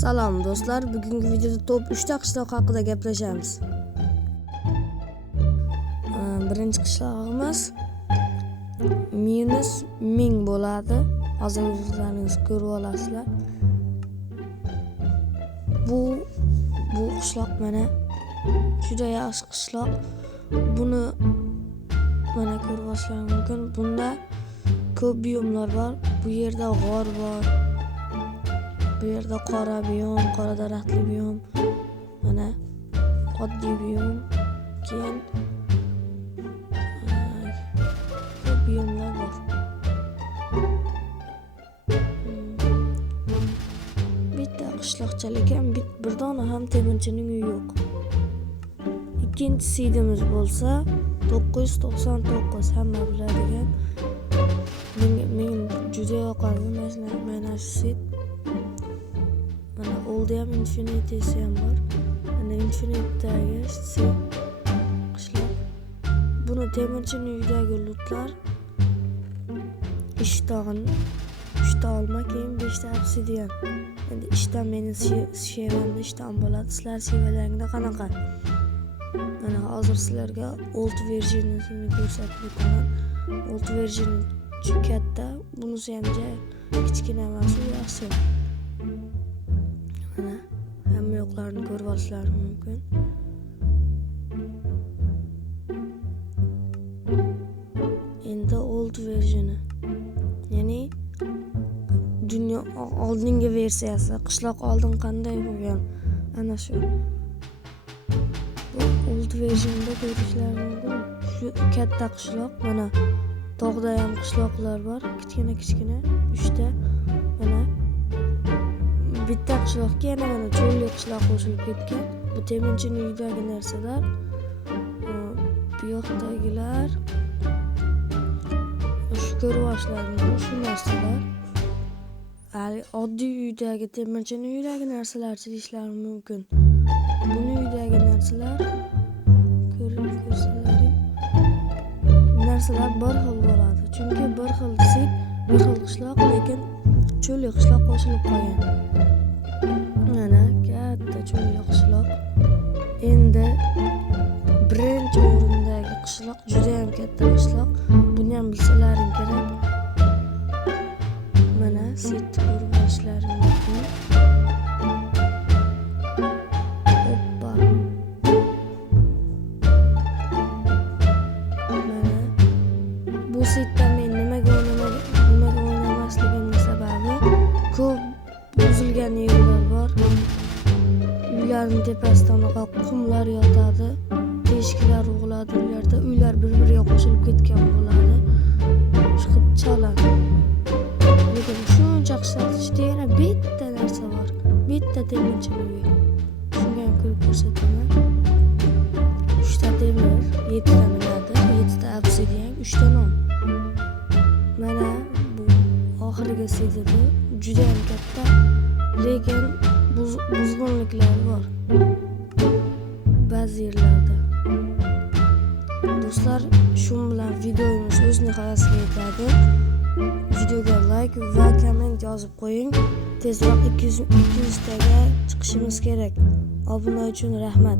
Salom do'stlar, bugungi videoda top 3 ta qishloq haqida gaplashamiz. Birinchi qishlog'imiz -1000 bo'ladi. Hozir o'zlaringiz ko'rib olasizlar. Bu qishloq mana juda yaxshi qishloq. Buni mana ko'rib olishingiz mumkin. Bunda ko'p biyomlar bor. Bu yerda g'or bor. Bu yerda qora biyom, qora daraxtli biyom, mana oddiy biyom, keyin ko'p biyomlar bor. Bitta qishloqcha lekin bir dona ham temirchining uyi yo'q. Ikkinchi sidimiz bo'lsa 999, hamma biladigan. Men juda yoqadi mana shu sid. Mana oldi ham Infinity ham bor. Mana Infinity'dagi qishloq. Buni temirchining uyidagi lootlar ishta olma, keyin 5 ta obsidian. Endi ishdan meni shevamda ishdan bo'ladi. Sizlar shevalaringda qanaqa? Mana hozir sizlarga old versionini ko'rsatib o'taman. Old version juda katta, bunisi ham kichkina emas, yaxshi. Mana hamma yoqlarini ko'rib olishlari mumkin. Endi old versioni, ya'ni dunyo oldingi versiyasi. Qishloq oldin qanday bo'lgan? Ana shu. Bu old versionda ko'rishlari mumkin. Shu katta qishloq, mana tog'da ham qishloqlar bor, kichkina 3 ta. Mana bitta qishloqqa yana mana cho'lli qishloq qo'shilib ketgan. Bu temirchining uyidagi narsalar. Bu yoqdagilar shu ko'rib olishlaringiz shu narsalar. Hali oddiy uydagi temirchining uyidagi narsalarcha deyishlari mumkin. Buni uyidagi narsalar ko'rsalaring. Narsalar bir xil bo'ladi. Chunki bir xil sid, bir xil qishloq, lekin cho'lli qishloq qo'shilib qolgan. Mana katta cho'lli qishloq. Endi birinchi o'rindagi qishloq juda ham katta qishloq. Buni ham bilsalaring kerak. Mana sid ko'rib olishlaring mumkin. Hoppa. Mana bu sidda men nimaga o'ynamasligimning sababi ko'p buzilgan yerlar bor. Uylarning tepasidan qumlar yotadi, teshiklar o'g'iladi uylarda. Uylar bir-biriga qo'shilib ketgan bo'ladi. Chiqib chaladi. Lekin shuncha qishloq ichida yana bitta narsa bor. Bitta temirchining uyi. Shunga ham ko'rib ko'rsataman. 3 ta temir, 7 ta nimadi, 7 ta obsidian, 3 ta non. Mana bu oxirgi sidida juda ham katta, lekin buzg'unliklar bor ba'zi yerlarda. Do'stlar, shu bilan videomiz o'z nihoyasiga yetadi. Videoga like va komment yozib qo'ying. Tezroq 200 taga chiqishimiz kerak. Obuna uchun rahmat.